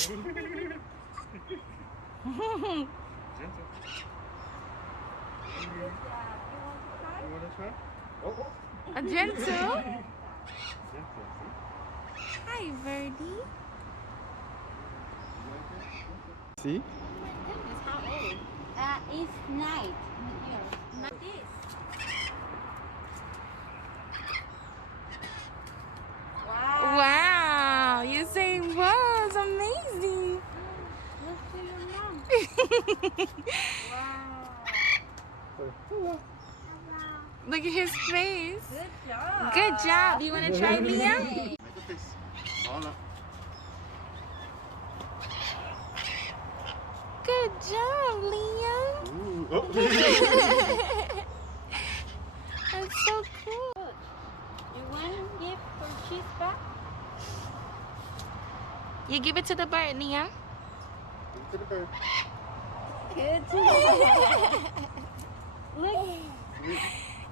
Gentle. You want to try? Oh. A gentle? Gentle. Hi, Birdie. See? It's how old? It's night. Not this. Wow. Wow, you say wow, it's amazing. Look to your mom. Wow. Look at his face. Good job. Good job. You want to try, Liam? Make a face. Ball up. Good job, Liam. Ooh. Oh. That's so cool. Good. You want to give for cheese back? You give it to the bird, Liam. Give it to the bird. Good job. Look.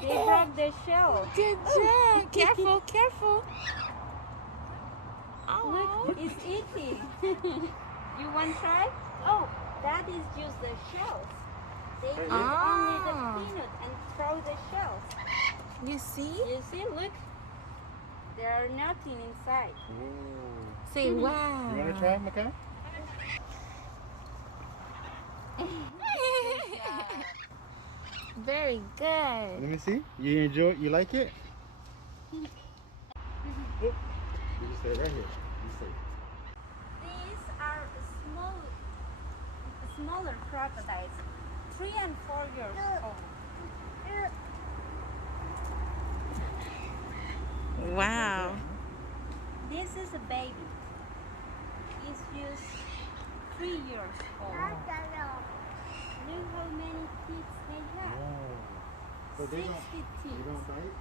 They broke the shell. Good job. Careful, careful. Oh, Look, it's eating. You want to try? Oh, that is just the shells. They eat only the peanut and throw the shells. you see? You see, look. There are nothing inside. Ooh. Say wow. You want to try, Maka? Very good. Let me see. You enjoy? You like it? Oh. You just stay right here. You stay. These are smaller crocodiles, 3 and 4 years old. Wow. This is a baby. He's just 3 years old. Look how many teeth they have. So they 60 don't, teeth. they don't bite?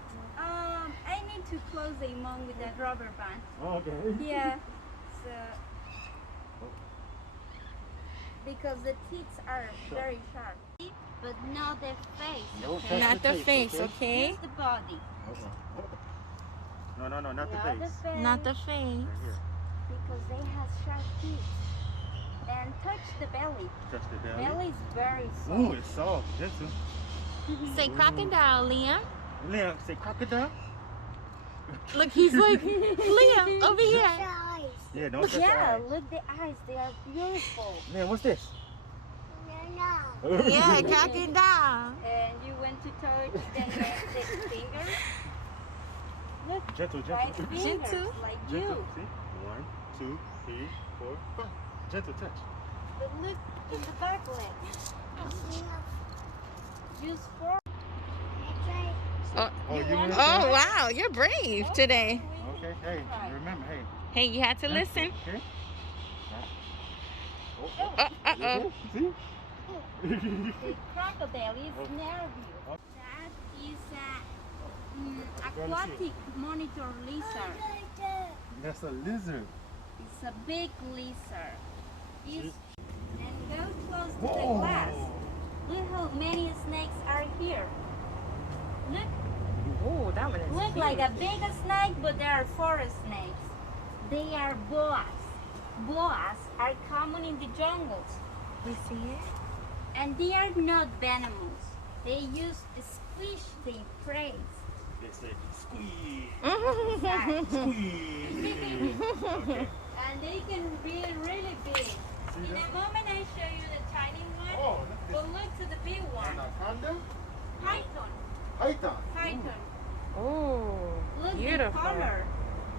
I need to close the mouth with that rubber band. Oh, okay. Yeah. So because the teeth are very sharp. But not the face. No, Okay? Not the face, okay? Just the body. No, not the Not face. the face. Not the face. Right here. Because they have sharp teeth. And touch the belly. Touch the belly. Belly is very soft. Ooh, it's soft. Gentle. Say crocodile, Liam. Liam, say crocodile. Look, he's like, Liam, over here. Yeah, don't touch the Yeah, eyes. look the eyes. They are beautiful. Liam, what's this? Yeah, crocodile. And you want to touch the fingers? Look, Gentle, right gentle. fingers, Gentle. like Gentle. you. See? 1, 2, 3, 4, 5. Gentle touch. But look in the back leg. Use 4. Oh, Oh, you want to oh wow, you're brave today. Okay, hey, remember, hey. Hey, you had to listen. Okay. Uh-oh. See? The crocodile is near you. That is an aquatic monitor lizard. That's a lizard. It's a big lizard. And go close to the Whoa. glass. Look how many snakes are here. Look, Oh, that one is look like a big snake, but there are 4 snakes. They are boas. Boas are common in the jungles. You see it? And they are not venomous. They use squish their prey. They say squeeze. Exactly. Squeeze. Okay. And they can be really big. In a moment I show you the tiny one. Oh, look at this. But look to the big one. Anaconda? Python. Python. Python. Oh, Look the beautiful. color.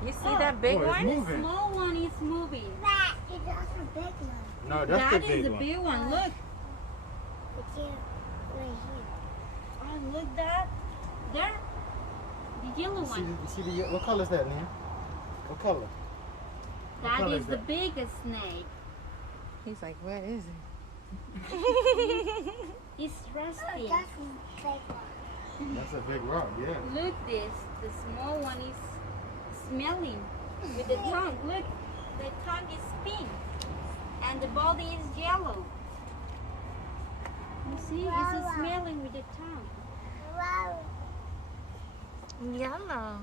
You see Oh. that big Oh, it's one? moving. The small one is moving. No, that's That the is big the one. big one. Look. Oh, look that. There. The yellow one. See the what color is that, Liam? What color? That color is is the that? biggest snake. He's like, what is it? It's rusty. That's a big rock, yeah. Look this. The small one is smelling with the tongue. Look, the tongue is pink and the body is yellow. You see, it's smelling with the tongue. Yellow.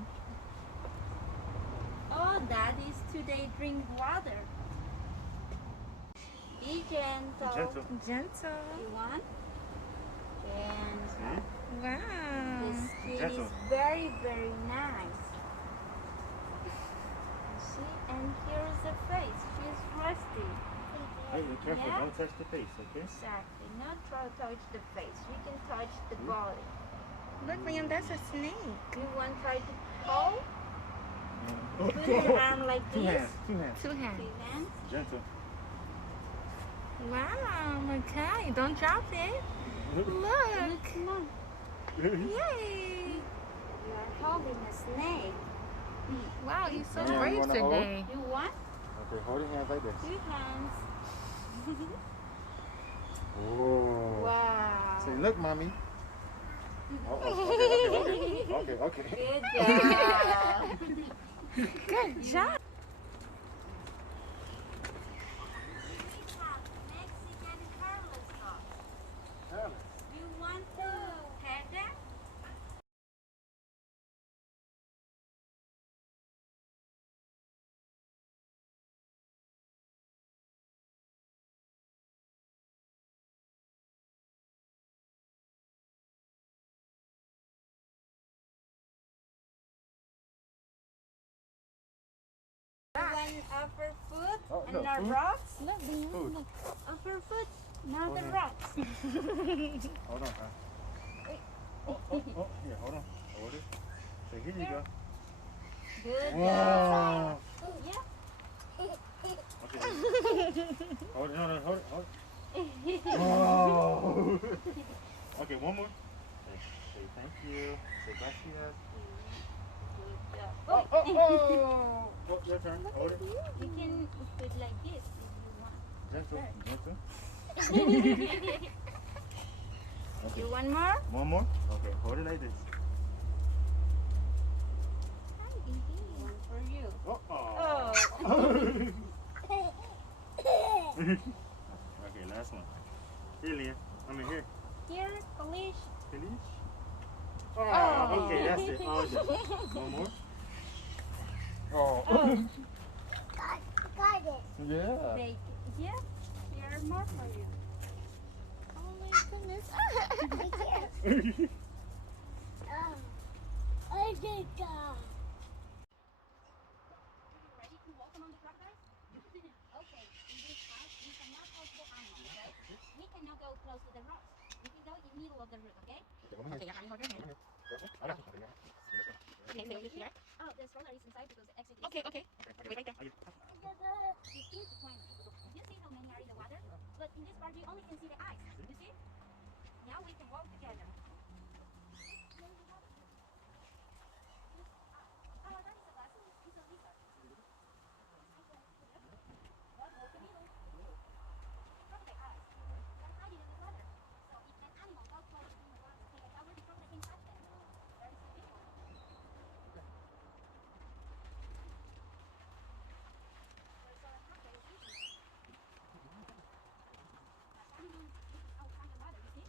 Oh, that is today drink water. Be gentle. Gentle. Gentle. You want? Gentle. See? Wow. The skin Gentle. is very, very nice. You see? And here's the face. She's rusty. Hey, be careful. Yeah? Don't touch the face, okay? Exactly. Not try to touch the face. You can touch the body. Look, Liam, that's a snake. You want to try to hold? Oh, Put your arm like two this. hands. Two hands. Two hands. 2 hands. Gentle. Wow, okay. Don't drop it. Look. Come on. Yay. You are holding a snake. Wow, you're so Yeah, you brave wanna hold? today. You want? Okay, hold your hands like this. 2 hands. Oh. Wow. Say, look, mommy. Oh, okay. Good job. Good job. We have Mexican hairless dogs. You want to pet them? One upper foot Oh, and no, the food? rocks. Look, Liam. Food. Look. Upper foot, now the Okay. rocks. Hold on, huh? Oh, here, hold on. Hold it. So here you go. Good Wow. job. Yeah. Okay. Hold it, hold it. Oh. Okay, one more. Say thank you. Say gracias. Good job. Oh, your turn. Hold it. You can put like this if you want. Gentle. Okay. You want more? One more? Okay, hold it like this. One for you. Oh. Oh. Okay, last one. Here, Leah. Here. Here, Kalish. Finish. Oh, okay, that's it. Oh, one more. Oh. Got it. Yeah. Bake. Yeah. Here, more for you. Oh my goodness. I did that. Ready to walk among the crocodiles? Okay, in this house, we cannot touch the animals, okay? We cannot go close to the rocks. We can go in the middle of the road, okay? Okay, yeah, hold your hand. Okay, so you here? Oh, the stroller is inside because the exit is Okay, okay. Wait right there. 15 to 20. You see how many are in the water? But in this part, we only can see the eyes. You see? Now we can walk together. Oh, that is a basil. It's a lizard. What was the middle? Crocodile eyes. They're hiding in the water. So if an animal goes close to the water, take a shower, the crocodile can touch them. There is a big one. There's a crocodile eating. Standing outside the water, you see?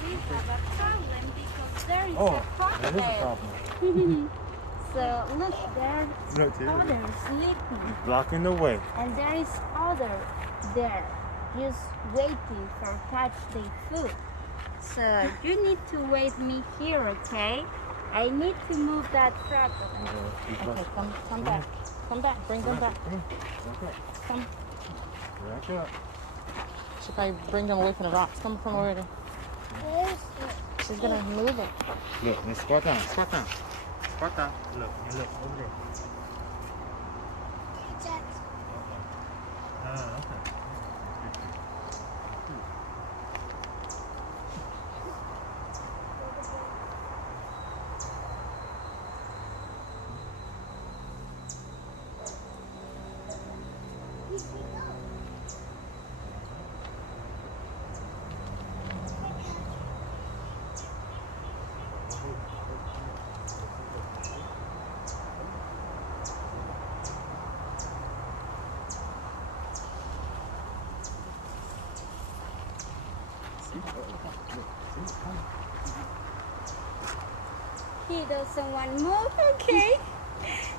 We have a problem because there is a That is a crocodile. problem. So look, there's Look, here. others sleeping, Blocking the way. and there is other there, just waiting for catch their food. So you need to wait me here, okay? I need to move that crocodile. Okay, come back. Come back. Bring them back. Come on. Come. Back up. Should probably bring them away from the rocks. Come from over there. She's gonna move it. Look, and squat down. Squat down. Squat down. Look, and look over there. Okay. He doesn't want to move, okay?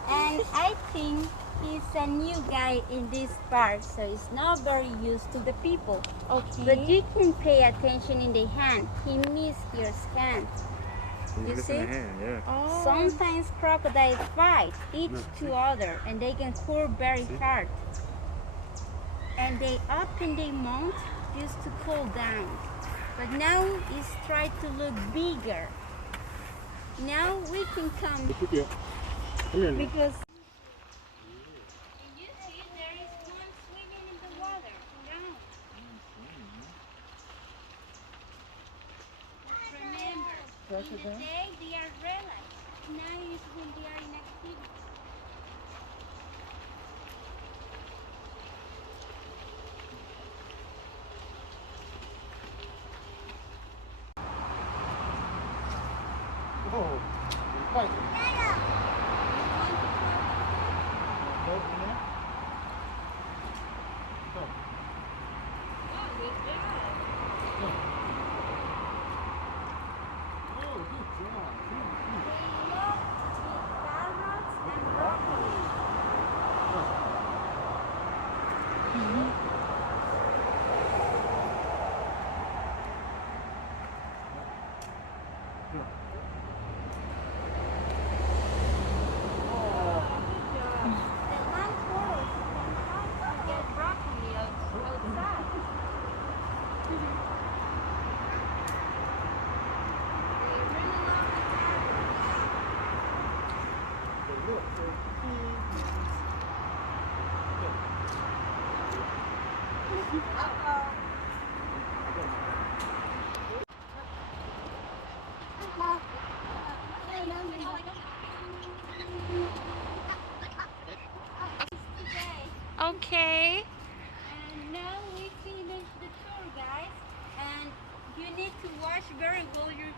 And I think he's a new guy in this park, so he's not very used to the people. Okay. But you can pay attention in the hand. He missed your hand. You Look see? in the hand, yeah. Oh. Sometimes crocodiles fight each to other, and they can curve very hard. And they open their mouth just to cool down. But now it's trying to look bigger. Now we can come Come here. because and you see there is one swimming in the water. Down. Remember, in the day they are relaxed. Now is when they are in activity. Whoa. You're fighting. Go in there. Go. Oh, good job. Go. Oh, good job. They love carrots and broccoli. Okay. And now we finish the tour, guys. And you need to watch very well your